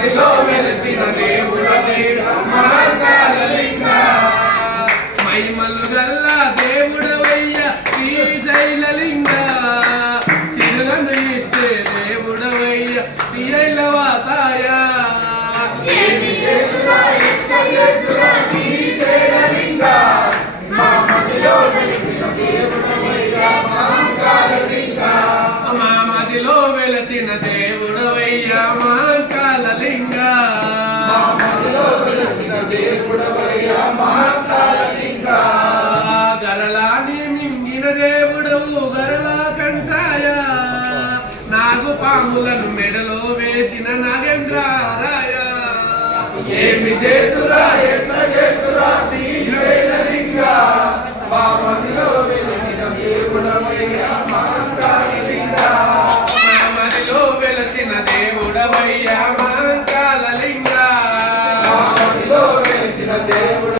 మదిలో వెలిసిన దేవుడవే మహాకాళలింగ మహిమలు గల్ల దేవుడవయ్య శ్రీశైలలింగ చిరులను ఇచ్చే దేవుడవయ్య శ్రీశైలవాసాయ శ్రీశైలలింగ మా మదిలో వెలిసిన దేవుడవయ్య మహాకాళలింగ మా మదిలో వెలిసిన దేవుడవయ్య మహాకాళలింగ మా మదిలో వెలిసిన దేవుడవయ్య మహాకాళలింగ గరలాని మింగిన దేవుడవు గరలా కంటాయ నాగు పాములను మెడలో వేసిన నాగేంద్రారాయ ఏమి చేతురా ఎట్లా చేతురా శ్రీశైలలింగ మా మదిలో వెలిసిన దేవుడవయ్య మహాకాళలింగ మా మదిలో వెలిసిన దేవుడవయ్య మహాకాళలింగ మా మదిలో వెలిసిన దేవుడు